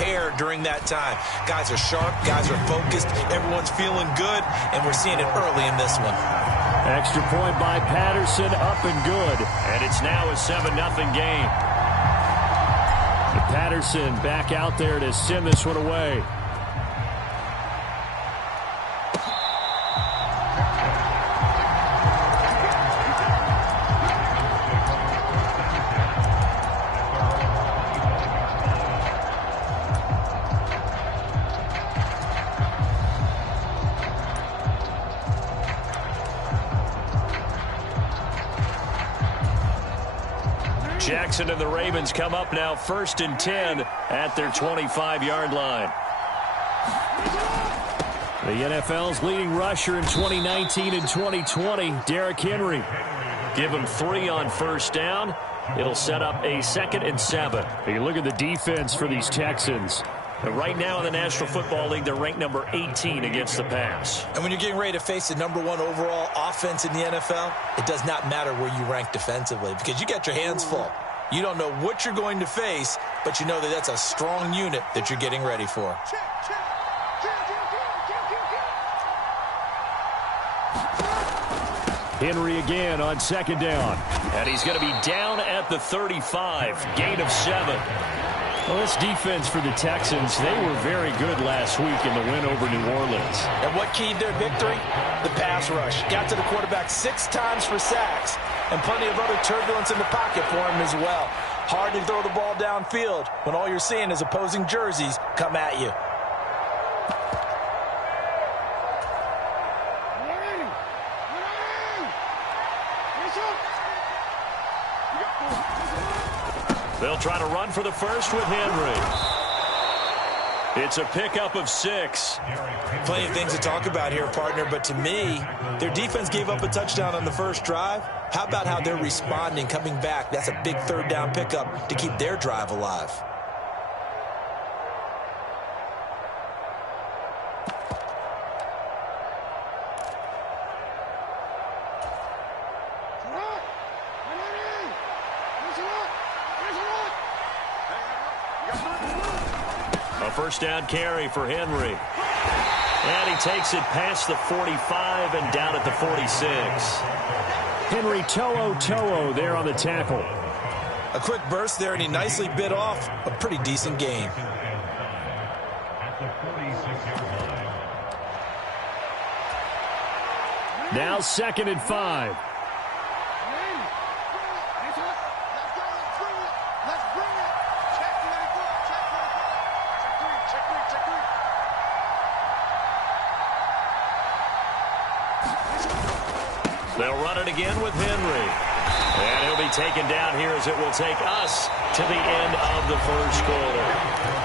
prepare during that time. Guys are sharp, guys are focused, everyone's feeling good, and we're seeing it early in this one. Extra point by Patterson, up and good. And it's now a 7-0 game. Patterson back out there to send this one away. Jackson and the Ravens come up now 1st and 10 at their 25-yard line. The NFL's leading rusher in 2019 and 2020, Derrick Henry. Give him 3 on 1st down. It'll set up a 2nd and 7. You look at the defense for these Texans. And right now in the National Football League, they're ranked number 18 against the pass. And when you're getting ready to face the #1 overall offense in the NFL, it does not matter where you rank defensively because you got your hands full. You don't know what you're going to face, but you know that that's a strong unit that you're getting ready for. Henry again on 2nd down. And he's going to be down at the 35. Gain of 7. Well, this defense for the Texans, they were very good last week in the win over New Orleans. And what keyed their victory? The pass rush. Got to the quarterback 6 times for sacks, and plenty of other turbulence in the pocket for him as well. Hard to throw the ball downfield when all you're seeing is opposing jerseys come at you. They'll try to run for the first with Henry. It's a pickup of 6. Plenty of things to talk about here, partner, but to me, their defense gave up a touchdown on the first drive. How about how they're responding, coming back? That's a big 3rd down pickup to keep their drive alive. A 1st down carry for Henry. And he takes it past the 45 and down at the 46. Henry To'o there on the tackle. A quick burst there, and he nicely bit off a pretty decent gain. Now 2nd and 5. They'll run it again with Henry. And he'll be taken down here as it will take us to the end of the first quarter.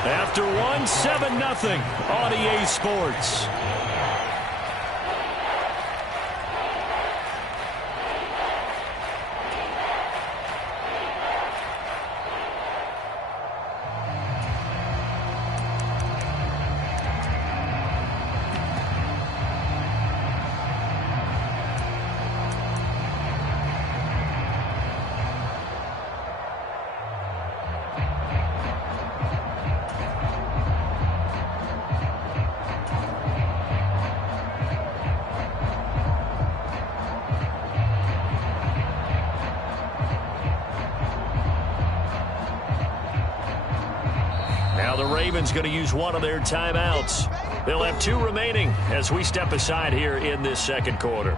After 7-0 on EA Sports. Now the Ravens going to use one of their timeouts. They'll have 2 remaining as we step aside here in this second quarter.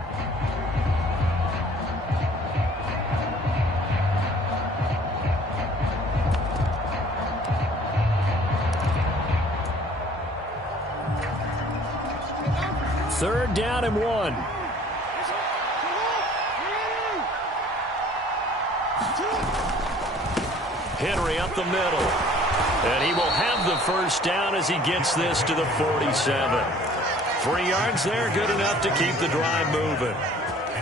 Third down and 1. Henry up the middle. And he will have the first down as he gets this to the 47. 3 yards there, good enough to keep the drive moving.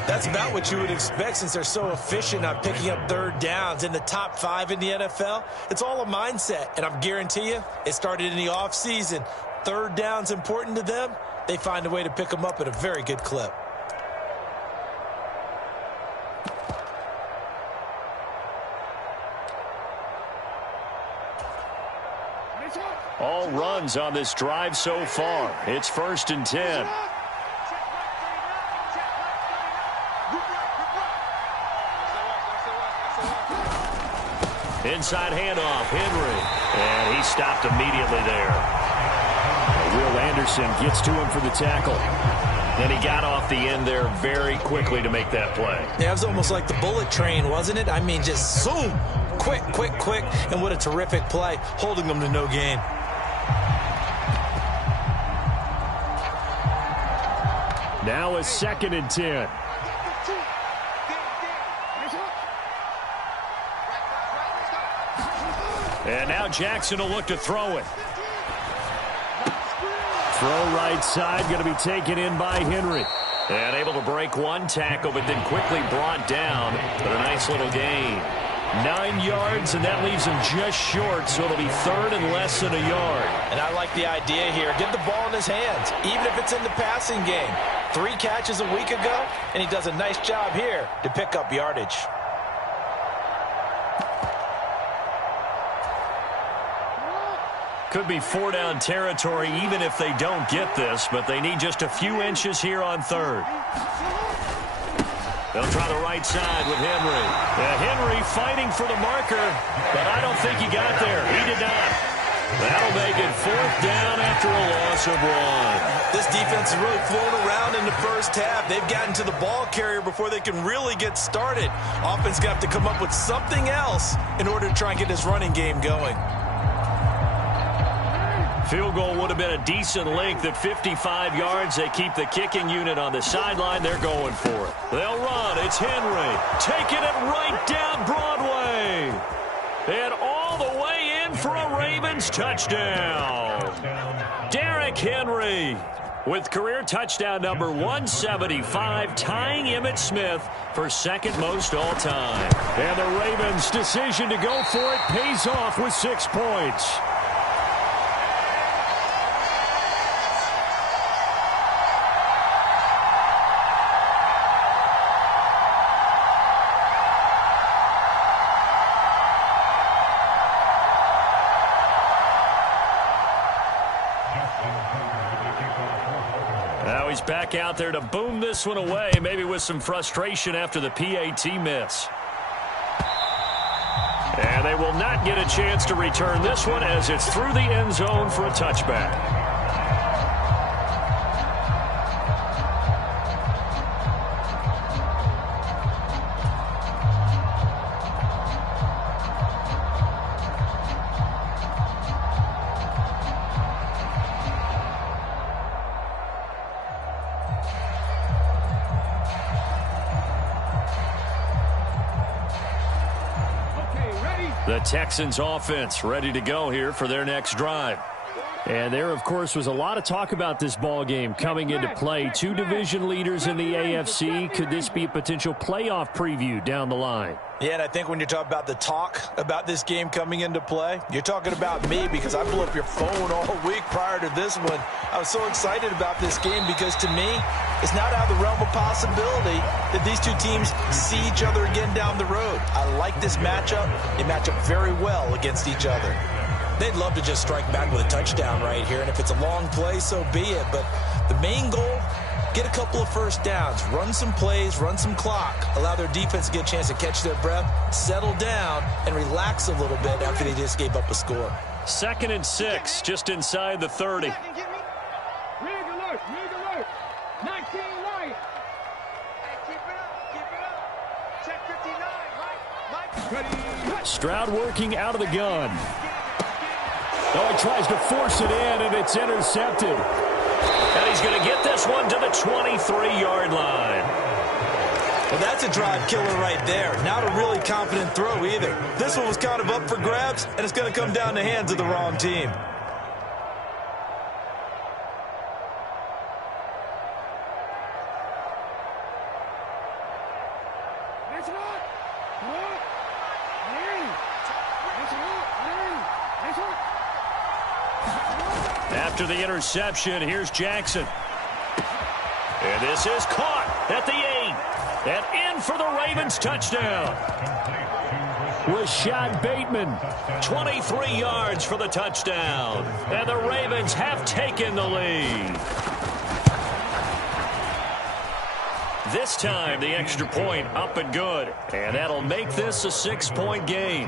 That's about what you would expect since they're so efficient on picking up 3rd downs in the top 5 in the NFL. It's all a mindset, and I guarantee you it started in the offseason. 3rd down's important to them. They find a way to pick them up at a very good clip. all runs on this drive so far. It's 1st and 10. Inside handoff, Henry. And he stopped immediately there. Will Anderson gets to him for the tackle. And he got off the end there very quickly to make that play. Yeah, it was almost like the bullet train, wasn't it? I mean, just zoom. Quick, quick, quick. And what a terrific play, holding them to no gain. Now a 2nd and 10. And now Jackson will look to throw it. Throw right side, going to be taken in by Henry. And able to break one tackle, but then quickly brought down. But a nice little gain. 9 yards, and that leaves him just short, so it'll be 3rd and less than a yard. And I like the idea here. Get the ball in his hands, even if it's in the passing game. 3 catches a week ago, and he does a nice job here to pick up yardage. Could be 4-down territory even if they don't get this, but they need just a few inches here on 3rd. They'll try the right side with Henry. Henry fighting for the marker, but I don't think he got there. He did not. That'll make it 4th down after a loss of 1. This defense is really flown around in the first half. They've gotten to the ball carrier before they can really get started. Offense going to have to come up with something else in order to try and get this running game going. Field goal would have been a decent length at 55 yards. They keep the kicking unit on the sideline. They're going for it. They'll run. It's Henry. Taking it right down Broadway. And all the way in for a Ravens touchdown. Derrick Henry with career touchdown number 175, tying Emmitt Smith for 2nd most all time. And the Ravens' decision to go for it pays off with 6 points. Now he's back out there to boom this one away, maybe with some frustration after the PAT miss. And they will not get a chance to return this one as it's through the end zone for a touchback. The Texans offense ready to go here for their next drive. And there, of course, was a lot of talk about this ball game coming into play. 2 division leaders in the AFC. Could this be a potential playoff preview down the line? Yeah, and I think when you're talking about the talk about this game coming into play, you're talking about me because I blew up your phone all week prior to this one. I was so excited about this game because to me, it's not out of the realm of possibility that these 2 teams see each other again down the road. I like this matchup. They match up very well against each other. They'd love to just strike back with a touchdown right here, and if it's a long play, so be it. But the main goal, get a couple of first downs, run some plays, run some clock, allow their defense to get a chance to catch their breath, settle down, and relax a little bit after they just gave up a score. 2nd and 6, just inside the 30. Stroud working out of the gun. Oh, he tries to force it in, and it's intercepted. And he's going to get this one to the 23-yard line. Well, that's a drive killer right there. Not a really confident throw either. This one was kind of up for grabs, and it's going to come down the hands of the wrong team. After the interception, here's Jackson. And this is caught at the 8. And in for the Ravens touchdown. Rashad Bateman, 23 yards for the touchdown. And the Ravens have taken the lead. This time, the extra point up and good. And that'll make this a 6-point game.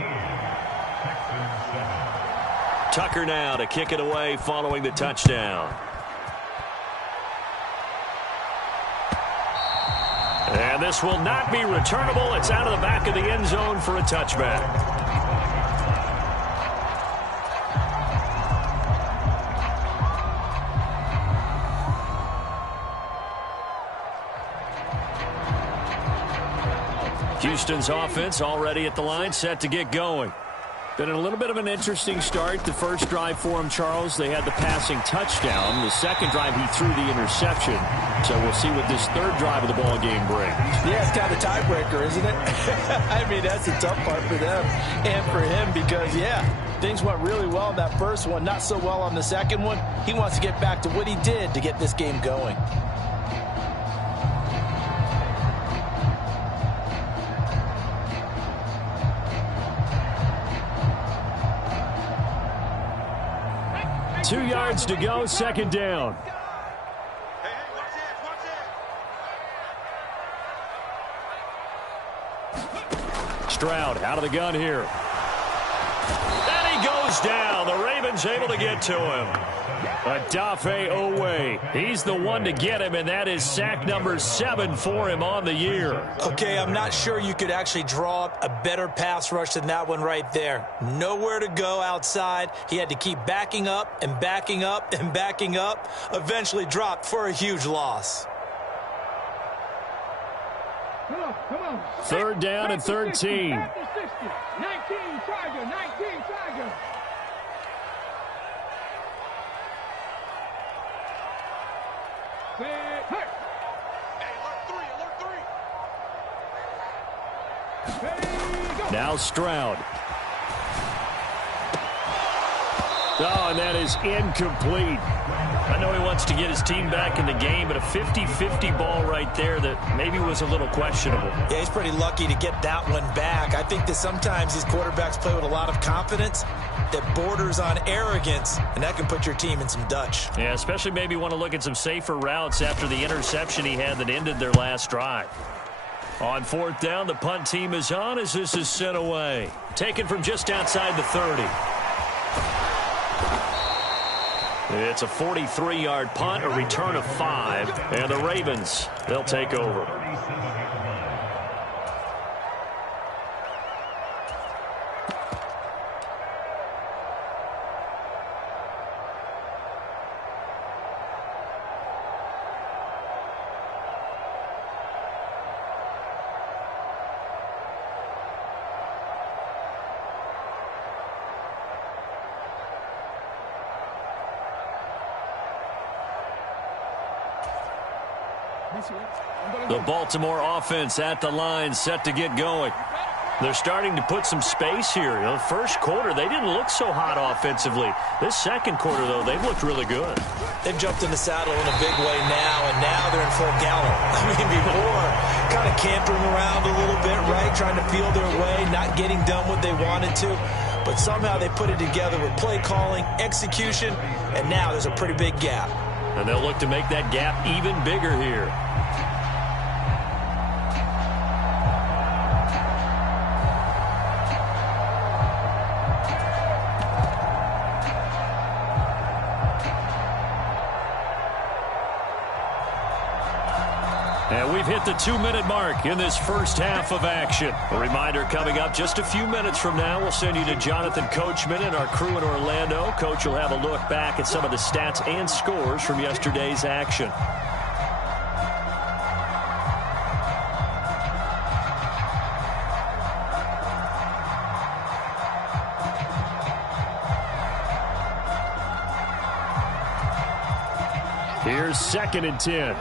Tucker now to kick it away following the touchdown. And this will not be returnable. It's out of the back of the end zone for a touchback. Houston's offense already at the line, set to get going. Been a little bit of an interesting start. The first drive for him, Charles, they had the passing touchdown. The second drive, he threw the interception. So we'll see what this third drive of the ball game brings. Yeah, it's kind of a tiebreaker, isn't it? I mean, that's the tough part for them and for him because, yeah, things went really well in that first one, not so well on the second one. He wants to get back to what he did to get this game going. Two yards to go, second down. Stroud out of the gun here. And he goes down. The Ravens able to get to him. Odafe Owe. He's the one to get him, and that is sack number 7 for him on the year. Okay, I'm not sure you could actually draw up a better pass rush than that one right there. Nowhere to go outside. He had to keep backing up and backing up and backing up. Eventually dropped for a huge loss. Come on. Third down and 13. 19 Tiger, 19 Tiger. Now Stroud. Oh, and that is incomplete. I know he wants to get his team back in the game, but a 50-50 ball right there that maybe was a little questionable. Yeah, he's pretty lucky to get that one back. I think that sometimes these quarterbacks play with a lot of confidence that borders on arrogance, and that can put your team in some Dutch. Yeah, especially maybe want to look at some safer routes after the interception he had that ended their last drive. On fourth down, the punt team is on as this is sent away. Taken from just outside the 30. It's a 43-yard punt, a return of 5, and the Ravens, they'll take over. The Baltimore offense at the line, set to get going. They're starting to put some space here. You know, the first quarter, they didn't look so hot offensively. This second quarter, though, they've looked really good. They've jumped in the saddle in a big way now, and now they're in full gallop. I mean, before, kind of cantering around a little bit, right, trying to feel their way, not getting done what they wanted to. But somehow they put it together with play calling, execution, and now there's a pretty big gap. And they'll look to make that gap even bigger here. And we've hit the 2-minute mark in this first half of action. A reminder coming up just a few minutes from now, we'll send you to Jonathan Coachman and our crew in Orlando. Coach will have a look back at some of the stats and scores from yesterday's action. Here's 2nd and 10.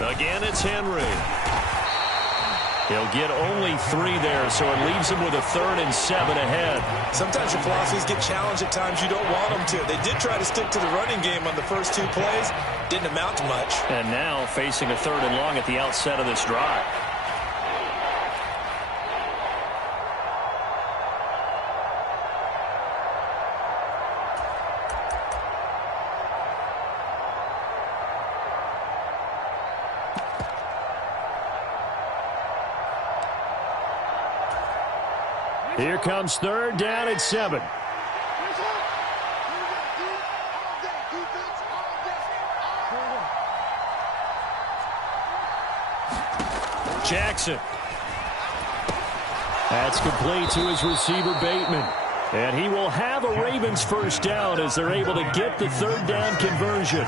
Again, it's Henry. He'll get only 3 there, so it leaves him with a 3rd and 7 ahead. Sometimes your philosophies get challenged at times you don't want them to. They did try to stick to the running game on the first 2 plays. Didn't amount to much. And now facing a 3rd and long at the outset of this drive. Here comes 3rd down at 7. Jackson. That's complete to his receiver, Bateman. And he will have a Ravens first down as they're able to get the 3rd down conversion.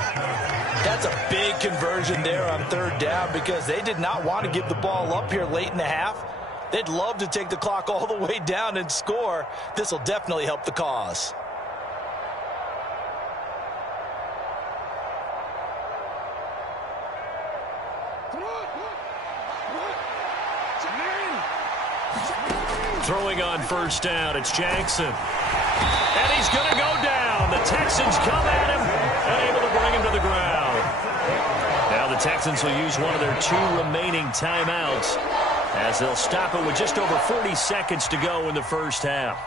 That's a big conversion there on 3rd down because they did not want to give the ball up here late in the half. They'd love to take the clock all the way down and score. This will definitely help the cause. Throwing on first down, it's Jackson. And he's going to go down. The Texans come at him and able to bring him to the ground. Now the Texans will use one of their 2 remaining timeouts as they'll stop it with just over 40 seconds to go in the first half.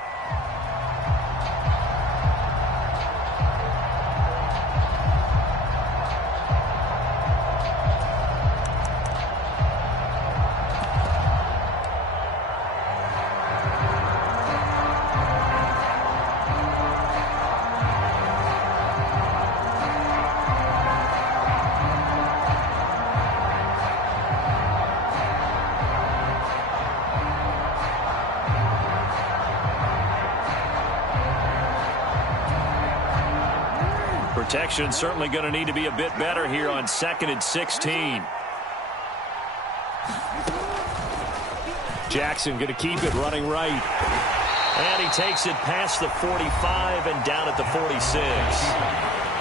Protection certainly going to need to be a bit better here on 2nd and 16. Jackson going to keep it running right. And he takes it past the 45 and down at the 46.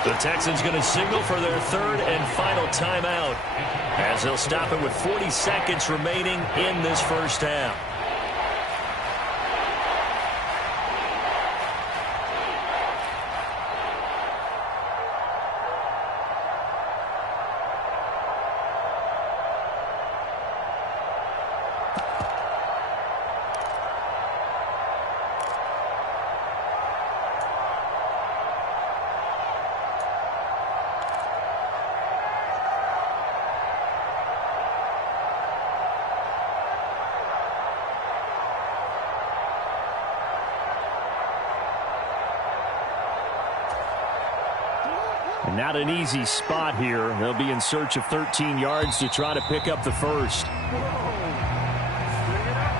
The Texans going to signal for their 3rd and final timeout as they'll stop it with 40 seconds remaining in this first half. Not an easy spot here. They'll be in search of 13 yards to try to pick up the first.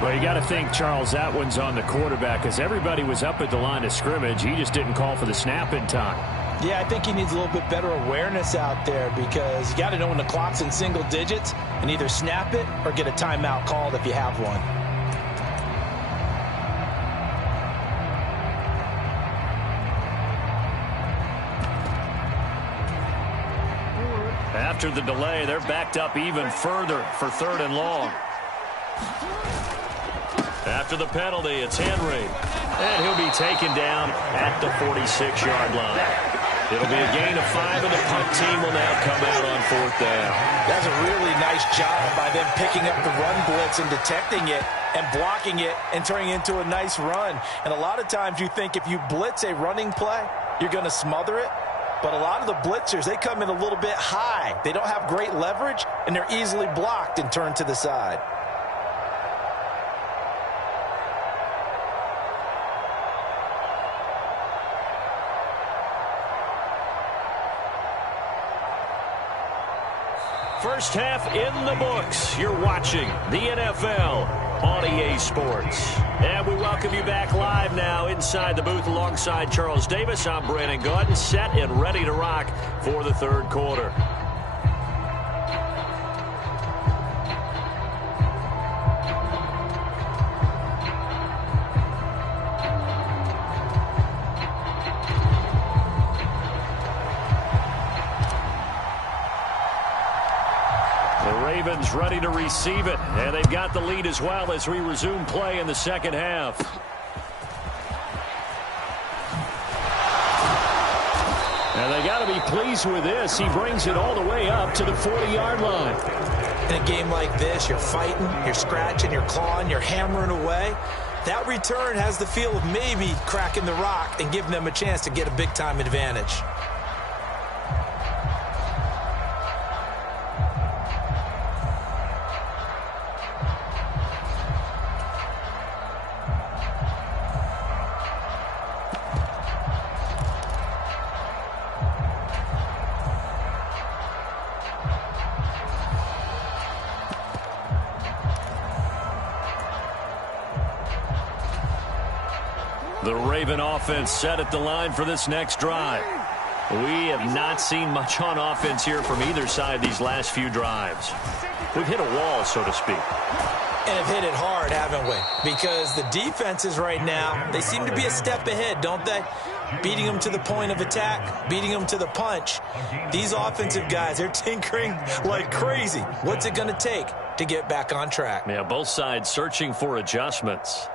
Well, you got to think, Charles, that one's on the quarterback because everybody was up at the line of scrimmage. He just didn't call for the snap in time. Yeah, I think he needs a little bit better awareness out there because you got to know when the clock's in single digits and either snap it or get a timeout called if you have one. After the delay, they're backed up even further for 3rd and long. After the penalty, it's Henry. And he'll be taken down at the 46-yard line. It'll be a gain of 5, and the punt team will now come out on 4th down. That's a really nice job by them picking up the run blitz and detecting it and blocking it and turning it into a nice run. And a lot of times you think if you blitz a running play, you're going to smother it. But a lot of the blitzers, they come in a little bit high. They don't have great leverage, and they're easily blocked and turned to the side. First half in the books. You're watching the NFL on EA Sports. And we welcome you back live now inside the booth alongside Charles Davis. I'm Brandon Gaudin, set and ready to rock for the 3rd quarter. ready to receive it. And they've got the lead as well as we resume play in the second half. And they got to be pleased with this. He brings it all the way up to the 40-yard line. In a game like this, you're fighting, you're scratching, you're clawing, you're hammering away. That return has the feel of maybe cracking the rock and giving them a chance to get a big-time advantage. The Raven offense set at the line for this next drive. We have not seen much on offense here from either side these last few drives. We've hit a wall, so to speak. And have hit it hard, haven't we? Because the defenses right now, they seem to be a step ahead, don't they? Beating them to the point of attack, beating them to the punch. These offensive guys, they're tinkering like crazy. What's it going to take to get back on track? Yeah, both sides searching for adjustments.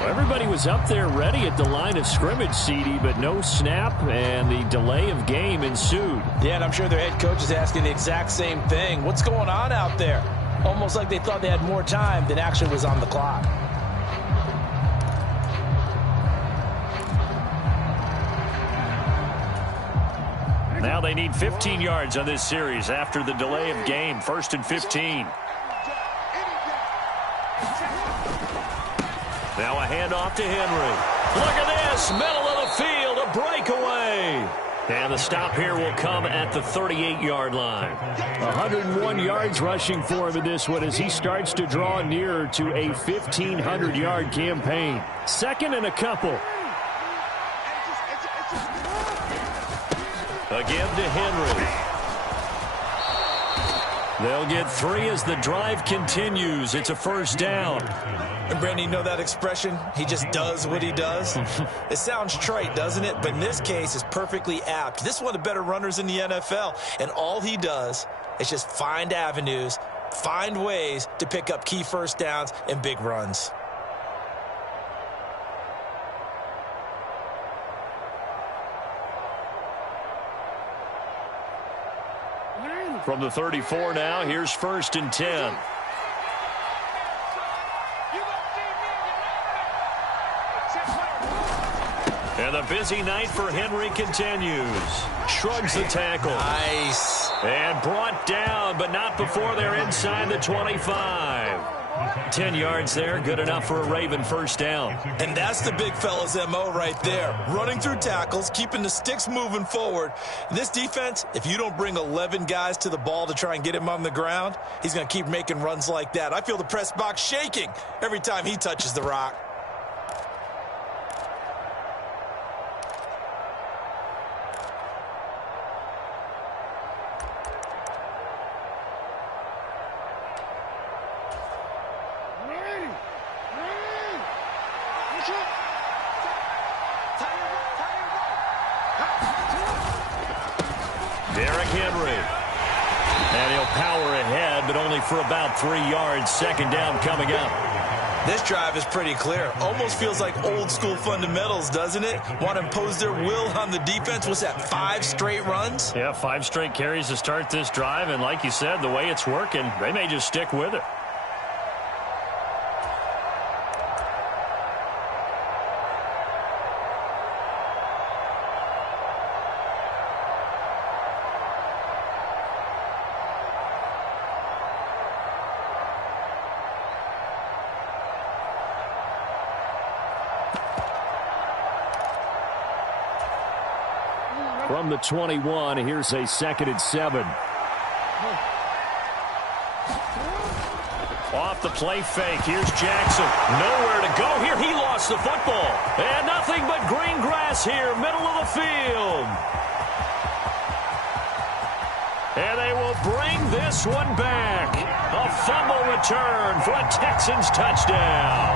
Everybody was up there ready at the line of scrimmage, CD, but no snap, and the delay of game ensued. Yeah, and I'm sure their head coach is asking the exact same thing. What's going on out there? Almost like they thought they had more time than actually was on the clock. Now they need 15 yards on this series after the delay of game. 1st and 15. Now a handoff to Henry. Look at this, middle of the field, a breakaway. And the stop here will come at the 38-yard line. 101 yards rushing for him in this one as he starts to draw nearer to a 1,500-yard campaign. 2nd and a couple. Again to Henry. They'll get 3 as the drive continues. It's a 1st down. And Brandon, you know that expression? He just does what he does? It sounds trite, doesn't it? But in this case, it's perfectly apt. This is one of the better runners in the NFL. And all he does is just find avenues, find ways to pick up key 1st downs and big runs. From the 34 now, here's 1st and 10. And the busy night for Henry continues. Shrugs the tackle. Nice. And brought down, but not before they're inside the 25. 10 yards there, good enough for a Raven 1st down. And that's the big fella's MO right there. Running through tackles, keeping the sticks moving forward. This defense, if you don't bring 11 guys to the ball to try and get him on the ground, he's going to keep making runs like that. I feel the press box shaking every time he touches the rock. For about 3 yards. 2nd down coming up. This drive is pretty clear. Almost feels like old school fundamentals, doesn't it? Want to impose their will on the defense. What's that, 5 straight runs? Yeah, 5 straight carries to start this drive. And like you said, the way it's working, they may just stick with it. From the 21, here's a 2nd and 7. Off the play fake, here's Jackson. Nowhere to go here. He lost the football. And nothing but green grass here, middle of the field. And they will bring this one back. A fumble return for a Texans touchdown.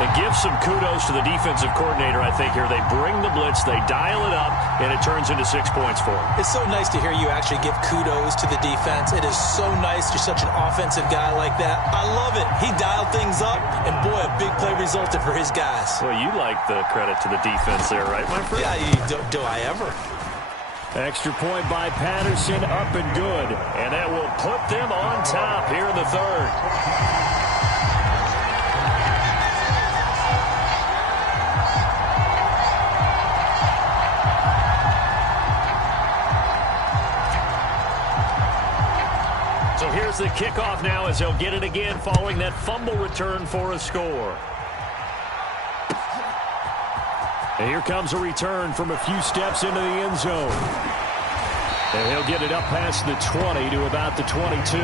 They give some kudos to the defensive coordinator, I think, here. They bring the blitz, they dial it up, and it turns into 6 points for them. It's so nice to hear you actually give kudos to the defense. It is so nice. You're such an offensive guy like that. I love it. He dialed things up, and boy, a big play resulted for his guys. Well, you like the credit to the defense there, right, my friend? Yeah, do I ever? Extra point by Patterson, up and good. And that will put them on top here in the third. So here's the kickoff now as they'll get it again following that fumble return for a score. And here comes a return from a few steps into the end zone. And he'll get it up past the 20 to about the 22.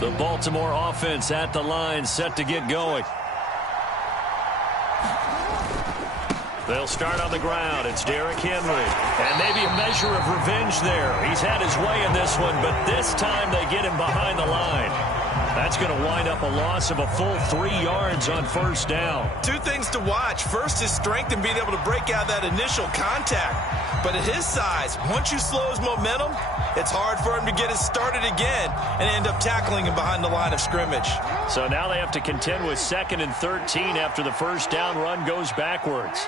The Baltimore offense at the line, set to get going. They'll start on the ground. It's Derrick Henry. And maybe a measure of revenge there. He's had his way in this one, but this time they get him behind the line. That's going to wind up a loss of a full 3 yards on first down. Two things to watch. First, his strength in being able to break out that initial contact. But at his size, once you slow his momentum, it's hard for him to get it started again and end up tackling him behind the line of scrimmage. So now they have to contend with 2nd and 13 after the first down run goes backwards.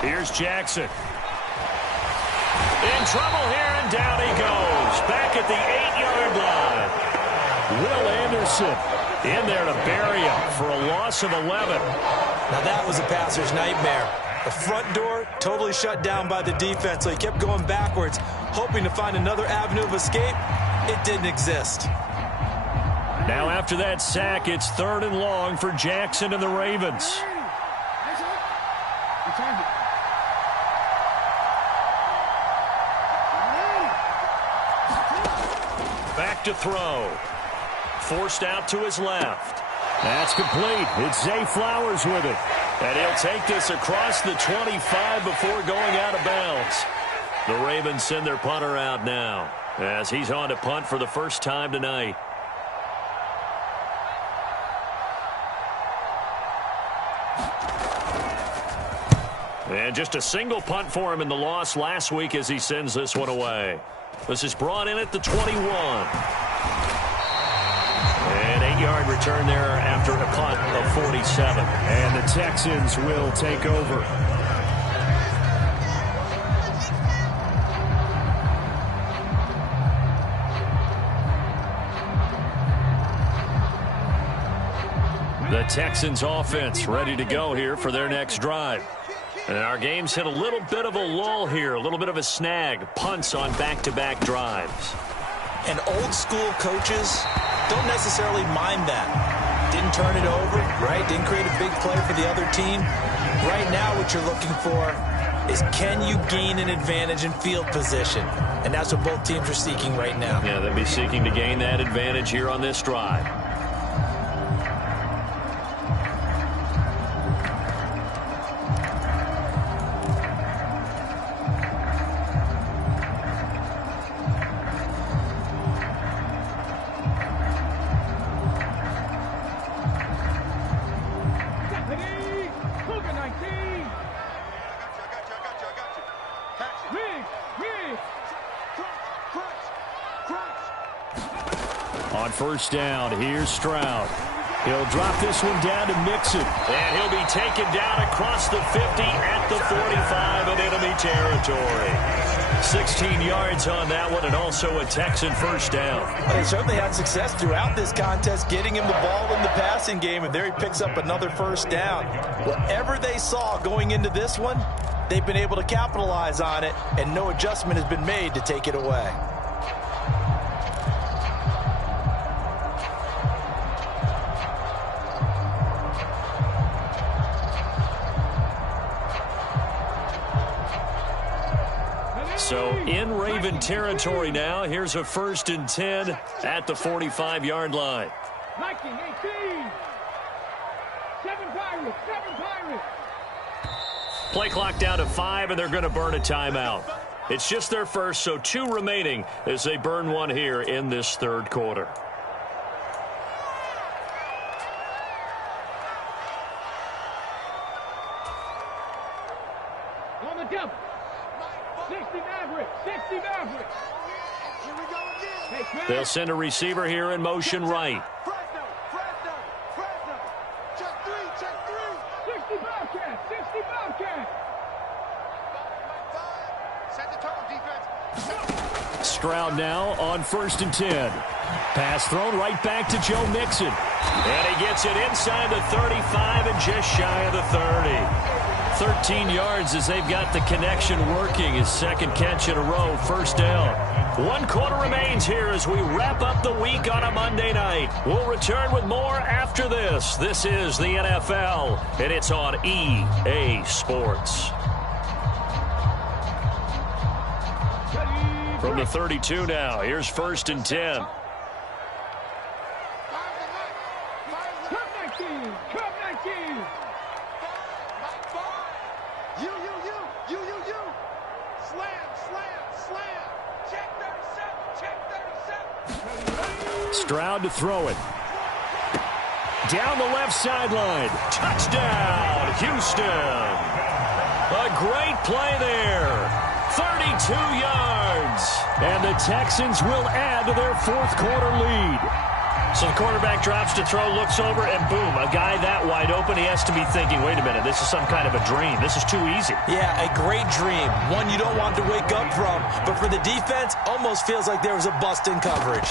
Here's Jackson. In trouble here, and down he goes. Back at the 8-yard line. Will Anderson in there to bury him for a loss of 11. Now that was a passer's nightmare. The front door totally shut down by the defense, so he kept going backwards, hoping to find another avenue of escape. It didn't exist. Now after that sack, it's 3rd and long for Jackson and the Ravens. Back to throw. Forced out to his left. That's complete. It's Zay Flowers with it. And he'll take this across the 25 before going out of bounds. The Ravens send their punter out now as he's on to punt for the first time tonight. And just a single punt for him in the loss last week as he sends this one away. This is brought in at the 21. An 8-yard return there after a punt of 47. And the Texans will take over. The Texans offense ready to go here for their next drive. And our game's hit a little bit of a lull here, a little bit of a snag. Punts on back-to-back drives. And old-school coaches don't necessarily mind that. Didn't turn it over, right? Didn't create a big play for the other team. Right now what you're looking for is can you gain an advantage in field position? And that's what both teams are seeking right now. Yeah, they'll be seeking to gain that advantage here on this drive. On first down, here's Stroud. He'll drop this one down to Mixon. And he'll be taken down across the 50 at the 45 of enemy territory. 16 yards on that one, and also a Texan first down. They certainly had success throughout this contest, getting him the ball in the passing game, and there he picks up another first down. Whatever they saw going into this one, they've been able to capitalize on it, and no adjustment has been made to take it away. So in Raven territory now. Here's a 1st and 10 at the 45-yard line. Viking 18. 7 Pirates. 7 Pirates. Play clock down to 5, and they're going to burn a timeout. It's just their first, so 2 remaining as they burn one here in this 3rd quarter. On the double. 60 Mavericks. 60 Mavericks. Here we go again. Hey, Chris. They'll send a receiver here in motion right. Fresno. Check 3. 60 Bobcats. 60 Bobcats. Set the tone, defense. Stroud now on 1st and 10. Pass thrown right back to Joe Mixon. And he gets it inside the 35 and just shy of the 30. 13 yards as they've got the connection working. His 2nd catch in a row, 1st down. 1 quarter remains here as we wrap up the week on a Monday night. We'll return with more after this. This is the NFL, and it's on EA Sports. From the 32 now, here's 1st and 10. Come 19. Come 19. You. Slam. Check 37. Stroud to throw it. Down the left sideline. Touchdown, Houston. A great play there. 32 yards. And the Texans will add to their 4th quarter lead. So the quarterback drops to throw, looks over, and boom, a guy that wide open, he has to be thinking, wait a minute, this is some kind of a dream. This is too easy. Yeah, a great dream. One you don't want to wake up from. But for the defense, almost feels like there was a bust in coverage.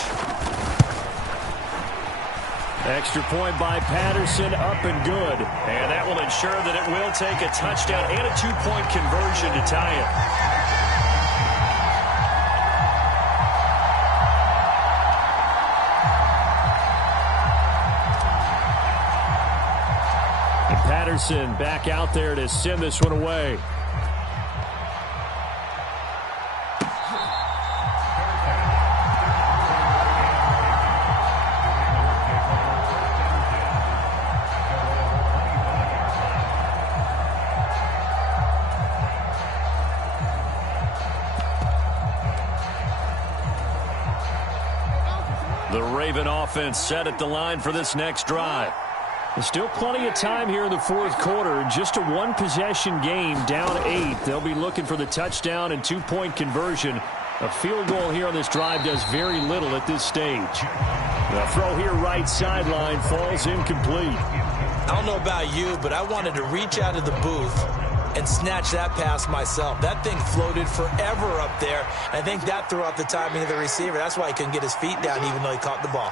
Extra point by Patterson, up and good. And that will ensure that it will take a touchdown and a 2-point conversion to tie it. Patterson back out there to send this one away. The Raven offense set at the line for this next drive. There's still plenty of time here in the 4th quarter. Just a 1-possession game, down 8. They'll be looking for the touchdown and 2-point conversion. A field goal here on this drive does very little at this stage. The throw here right sideline falls incomplete. I don't know about you, but I wanted to reach out of the booth and snatch that pass myself. That thing floated forever up there. I think that threw off the timing of the receiver. That's why he couldn't get his feet down even though he caught the ball.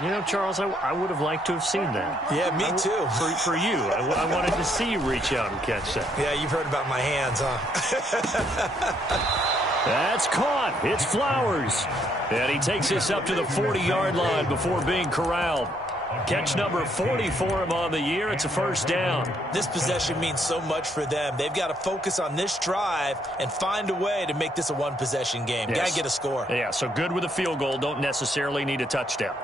You know, Charles, I would have liked to have seen that. Yeah, me too. For you. I wanted to see you reach out and catch that. Yeah, you've heard about my hands, huh? That's caught. It's Flowers. And he takes this up to the 40-yard line before being corralled. Catch number 40 for him on the year. It's a 1st down. This possession means so much for them. They've got to focus on this drive and find a way to make this a 1-possession game. Yes. Got to get a score. Yeah, so good with a field goal. Don't necessarily need a touchdown.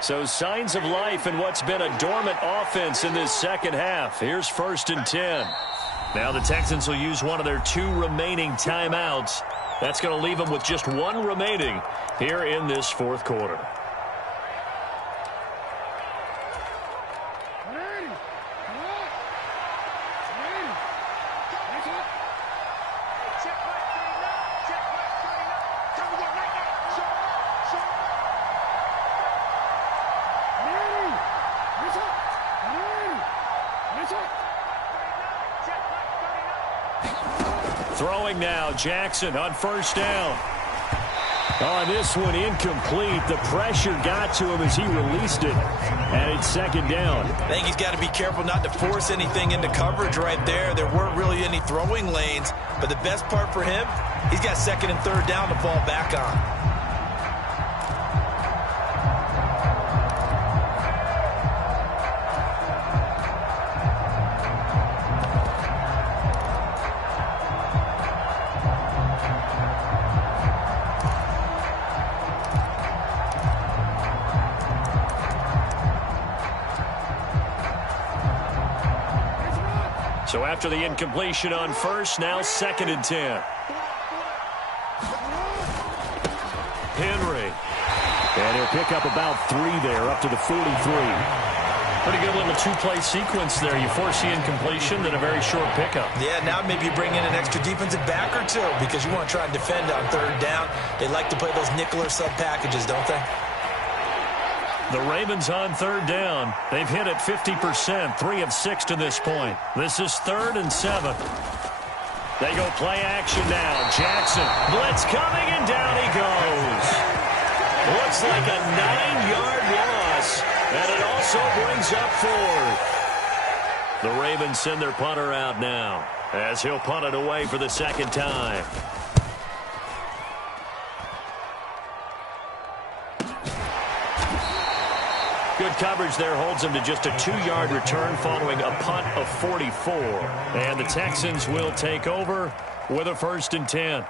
So signs of life in what's been a dormant offense in this 2nd half. Here's 1st and 10. Now the Texans will use one of their 2 remaining timeouts. That's going to leave them with just 1 remaining here in this 4th quarter. Throwing now, Jackson on 1st down. On this one, incomplete. The pressure got to him as he released it. And it's second down. I think he's got to be careful not to force anything into coverage right there. There weren't really any throwing lanes, but the best part for him, he's got second and third down to fall back on. So after the incompletion on first, now second and 10. Henry. And he'll pick up about 3 there, up to the 43. Pretty good little two-play sequence there. You force the incompletion, then a very short pickup. Yeah, now maybe you bring in an extra defensive back or two because you want to try and defend on third down. They like to play those nickel or sub packages, don't they? The Ravens on third down. They've hit it 50%, 3 of 6 to this point. This is 3rd and 7. They go play action now. Jackson, blitz coming, and down he goes. Looks like a 9-yard loss, and it also brings up 4th. The Ravens send their punter out now as he'll punt it away for the second time. Good coverage there holds him to just a 2-yard return following a punt of 44. And the Texans will take over with a 1st and 10.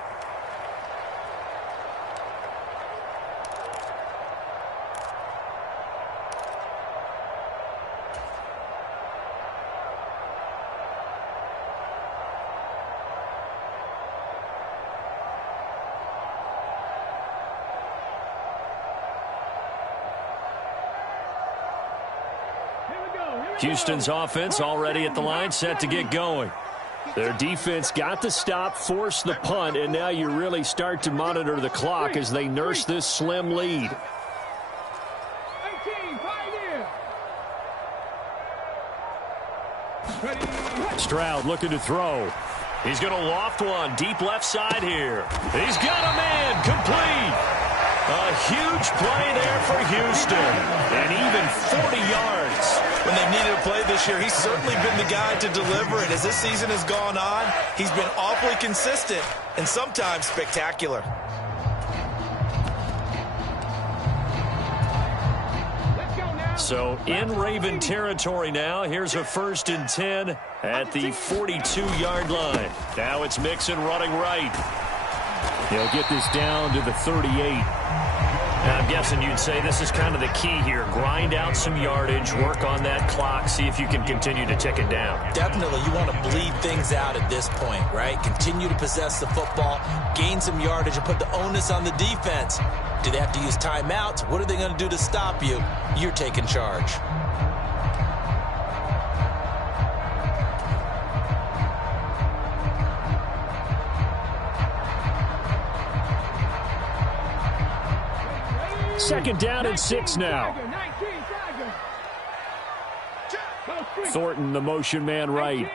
Houston's offense already at the line, set to get going. Their defense got the stop, forced the punt, and now you really start to monitor the clock as they nurse this slim lead. 18, Stroud looking to throw. He's going to loft one deep left side here. He's got a man complete. A huge play there for Houston, and even 40 yards. When they've needed a play this year, he's certainly been the guy to deliver it. As this season has gone on, he's been awfully consistent and sometimes spectacular. So in Raven territory now. Here's a 1st and 10 at the 42-yard line. Now it's Mixon running right. He'll get this down to the 38. And I'm guessing you'd say this is kind of the key here. Grind out some yardage, work on that clock, see if you can continue to tick it down. Definitely, you want to bleed things out at this point, right? Continue to possess the football, gain some yardage, and put the onus on the defense. Do they have to use timeouts? What are they going to do to stop you? You're taking charge. Second down and 6 now. Thornton, the motion man right.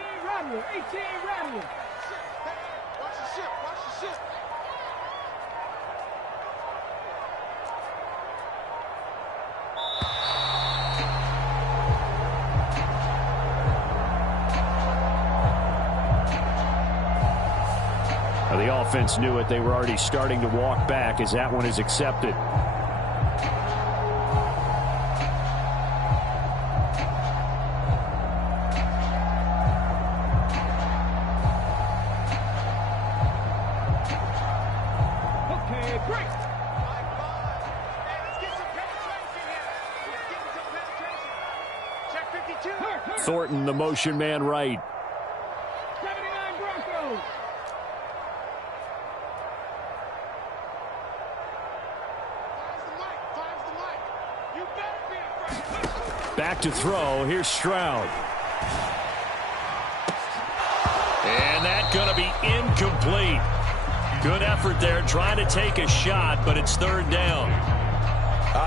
Now the offense knew it. They were already starting to walk back as that one is accepted. Thornton, the motion man right. 79 Broncos. Back to throw. Here's Stroud. And that's going to be incomplete. Good effort there, trying to take a shot, but it's 3rd down.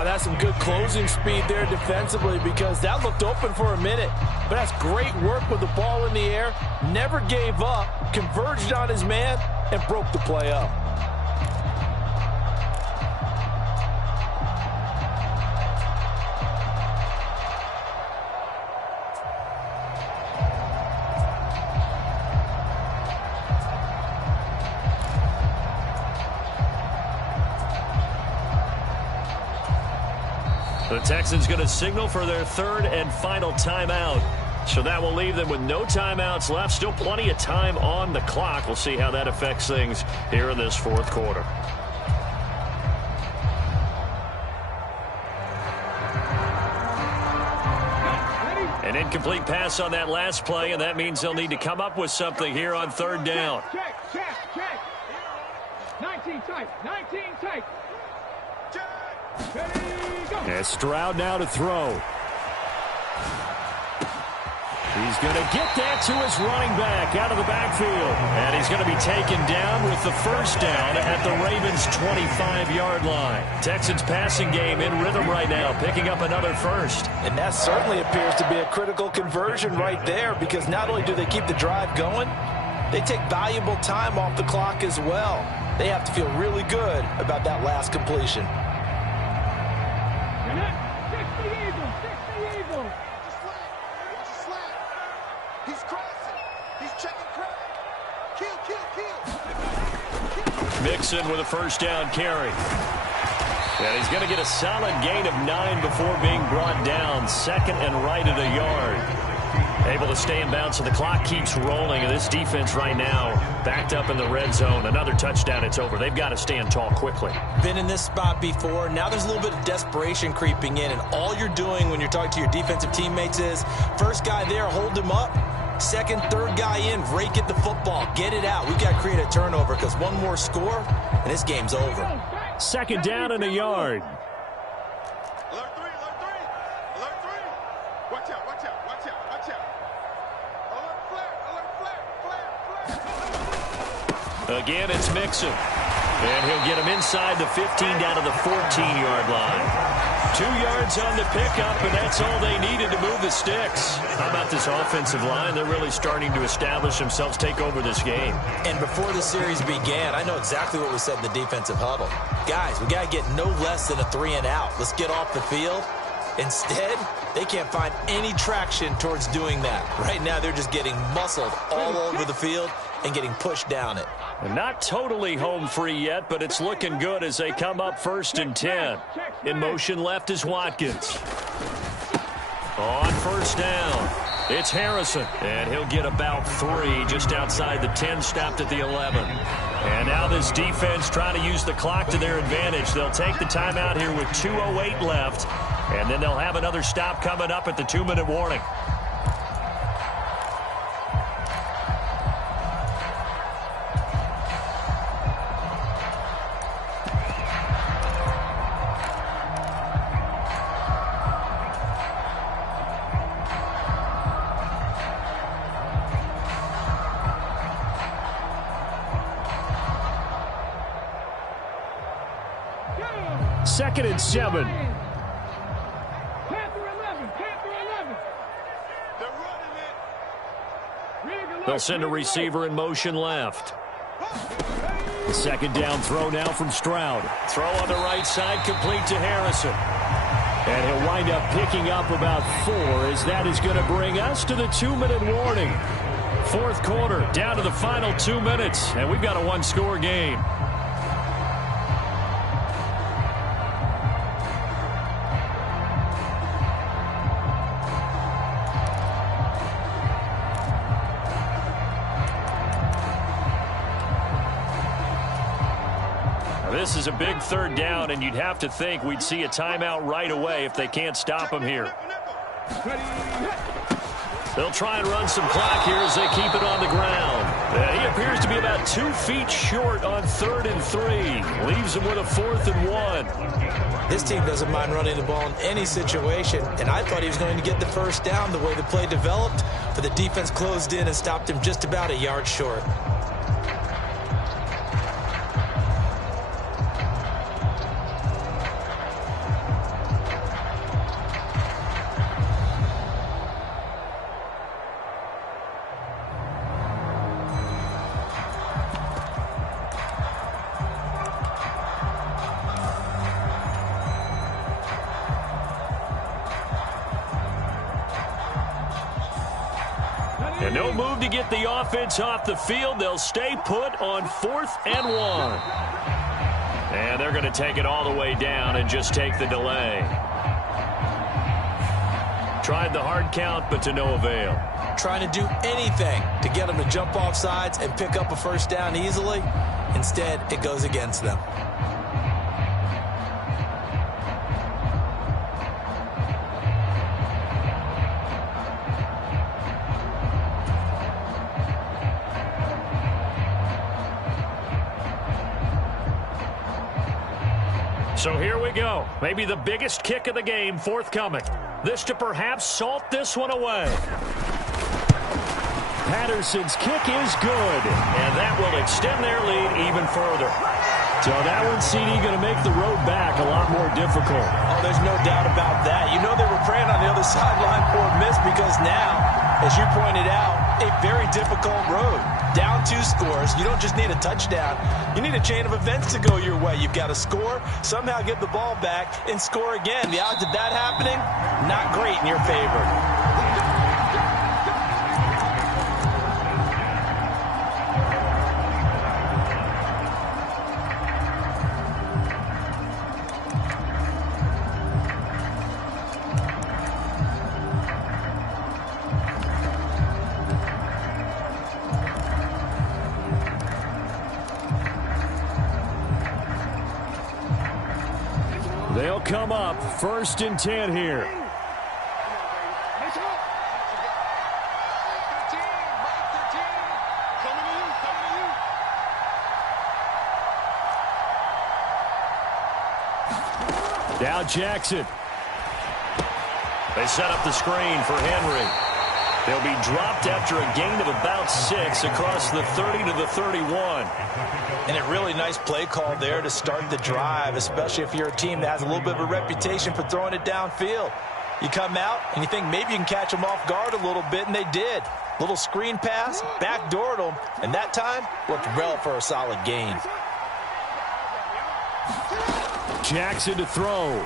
That's some good closing speed there defensively because that looked open for a minute. But that's great work with the ball in the air. Never gave up, converged on his man, and broke the play up. The Texans going to signal for their third and final timeout. So that will leave them with no timeouts left. Still plenty of time on the clock. We'll see how that affects things here in this fourth quarter. An incomplete pass on that last play, and that means they'll need to come up with something here on third down. Check. 19 tight. Ready, go. And Stroud now to throw. He's going to get that to his running back out of the backfield. And he's going to be taken down with the first down at the Ravens' 25-yard line. Texans passing game in rhythm right now, picking up another first. And that certainly appears to be a critical conversion right there, because not only do they keep the drive going, they take valuable time off the clock as well. They have to feel really good about that last completion. Fix the eagle. Watch the slant. He's crossing. He's checking crack. Kill. Mixon with a first down carry. And he's going to get a solid gain of 9 before being brought down. Second and right at a yard. Able to stay in bounds, so the clock keeps rolling. And this defense right now backed up in the red zone. Another touchdown, it's over. They've got to stand tall quickly. Been in this spot before. Now there's a little bit of desperation creeping in, and all you're doing when you're talking to your defensive teammates is first guy there, hold him up. Second, third guy in, rake at the football. Get it out. We've got to create a turnover, because one more score, and this game's over. Second down and a yard. Alert three. Watch out. Alert flare. Again, it's Mixon. And he'll get him inside the 15 down to the 14-yard line. 2 yards on the pickup, and that's all they needed to move the sticks. How about this offensive line? They're really starting to establish themselves, take over this game. And before the series began, I know exactly what was said in the defensive huddle. Guys, we got to get no less than a 3 and out. Let's get off the field. Instead, they can't find any traction towards doing that. Right now, they're just getting muscled all over the field and getting pushed down it. And not totally home free yet, but it's looking good as they come up 1st and 10. In motion left is Watkins. On first down, it's Harrison. And he'll get about 3 just outside the 10, stopped at the 11. And now this defense trying to use the clock to their advantage. They'll take the timeout here with 2:08 left. And then they'll have another stop coming up at the 2-minute warning. Second and 7. Panther 11. They're running it. They'll send a receiver in motion left. The second down throw now from Stroud. Throw on the right side, complete to Harrison. And he'll wind up picking up about 4, as that is going to bring us to the 2-minute warning. Fourth quarter, down to the final 2 minutes, and we've got a 1-score game. This is a big third down, and you'd have to think we'd see a timeout right away if they can't stop him here. They'll try and run some clock here as they keep it on the ground. He appears to be about 2 feet short on 3rd and 3. Leaves him with a 4th and 1. This team doesn't mind running the ball in any situation, and I thought he was going to get the first down the way the play developed, but the defense closed in and stopped him just about a yard short. And no move to get the offense off the field. They'll stay put on 4th and 1. And they're going to take it all the way down and just take the delay. Tried the hard count, but to no avail. Trying to do anything to get them to jump off sides and pick up a first down easily. Instead, it goes against them. So here we go. Maybe the biggest kick of the game forthcoming. This to perhaps salt this one away. Patterson's kick is good, and that will extend their lead even further. So that one, CD, going to make the road back a lot more difficult. Oh, there's no doubt about that. You know they were praying on the other sideline for a miss because now, as you pointed out, a very difficult road. Down 2 scores. You don't just need a touchdown. You need a chain of events to go your way. You've got to score, somehow get the ball back, and score again. The odds of that happening, not great in your favor. They'll come up 1st and 10 here. Now Jackson. They set up the screen for Henry. They'll be dropped after a gain of about 6 across the 30 to the 31. And a really nice play call there to start the drive, especially if you're a team that has a little bit of a reputation for throwing it downfield. You come out and you think maybe you can catch them off guard a little bit, and they did. Little screen pass, backdoored them, and that time worked well for a solid gain. Jackson to throw.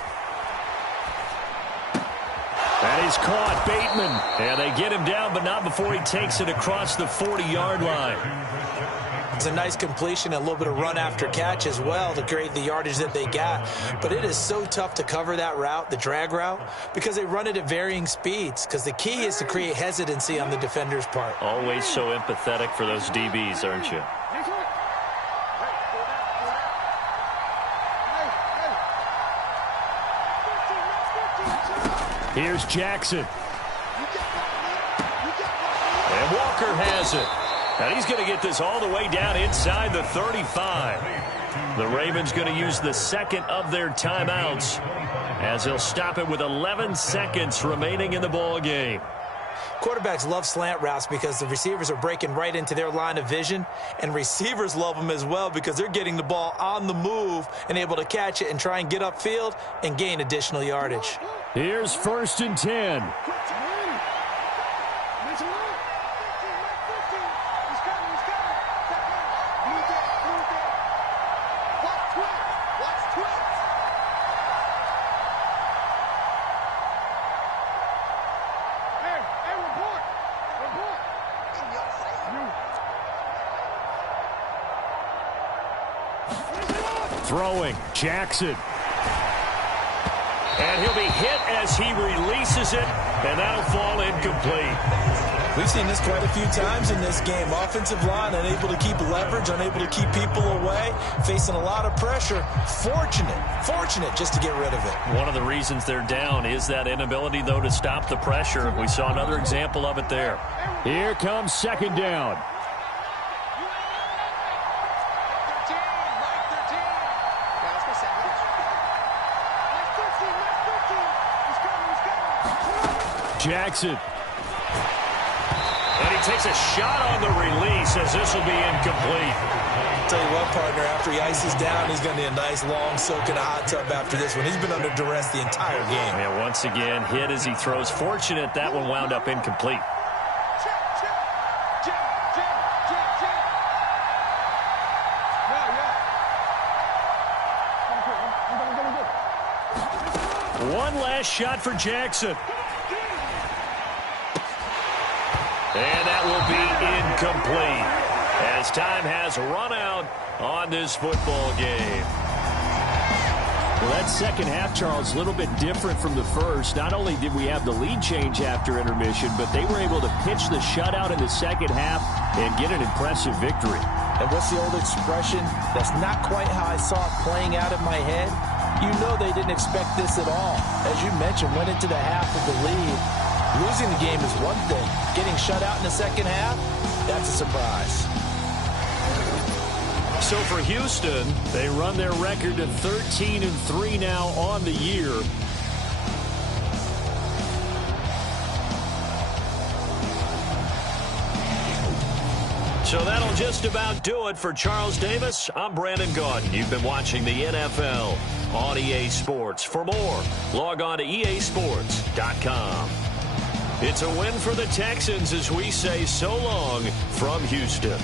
That is caught. Bateman. And they get him down, but not before he takes it across the 40-yard line. It's a nice completion, a little bit of run after catch as well to create the yardage that they got. But it is so tough to cover that route, the drag route, because they run it at varying speeds. Because the key is to create hesitancy on the defender's part. Always so empathetic for those DBs, aren't you? Here's Jackson. And Walker has it. And he's going to get this all the way down inside the 35. The Ravens going to use the second of their timeouts as they'll stop it with 11 seconds remaining in the ball game. Quarterbacks love slant routes because the receivers are breaking right into their line of vision, and receivers love them as well because they're getting the ball on the move and able to catch it and try and get upfield and gain additional yardage. Here's 1st and 10. Throwing, Jackson. And he'll be hit as he releases it, and that'll fall incomplete. We've seen this quite a few times in this game. Offensive line unable to keep leverage, unable to keep people away, facing a lot of pressure. Fortunate just to get rid of it. One of the reasons they're down is that inability, though, to stop the pressure. We saw another example of it there. Here comes 2nd down. Jackson. And he takes a shot on the release as this will be incomplete. I'll tell you what, partner, after he ices down, he's going to need a nice long soak in a hot tub after this one. He's been under duress the entire game. And once again, hit as he throws. Fortunate that one wound up incomplete. One last shot for Jackson. And that will be incomplete as time has run out on this football game. Well, that second half, Charles, a little bit different from the first. Not only did we have the lead change after intermission, but they were able to pitch the shutout in the second half and get an impressive victory. And what's the old expression? That's not quite how I saw it playing out in my head. You know they didn't expect this at all. As you mentioned, went into the half with the lead. Losing the game is one thing. Getting shut out in the second half, that's a surprise. So for Houston, they run their record to 13-3 now on the year. So that'll just about do it for Charles Davis. I'm Brandon Gaudin. You've been watching the NFL on EA Sports. For more, log on to easports.com. It's a win for the Texans as we say so long from Houston.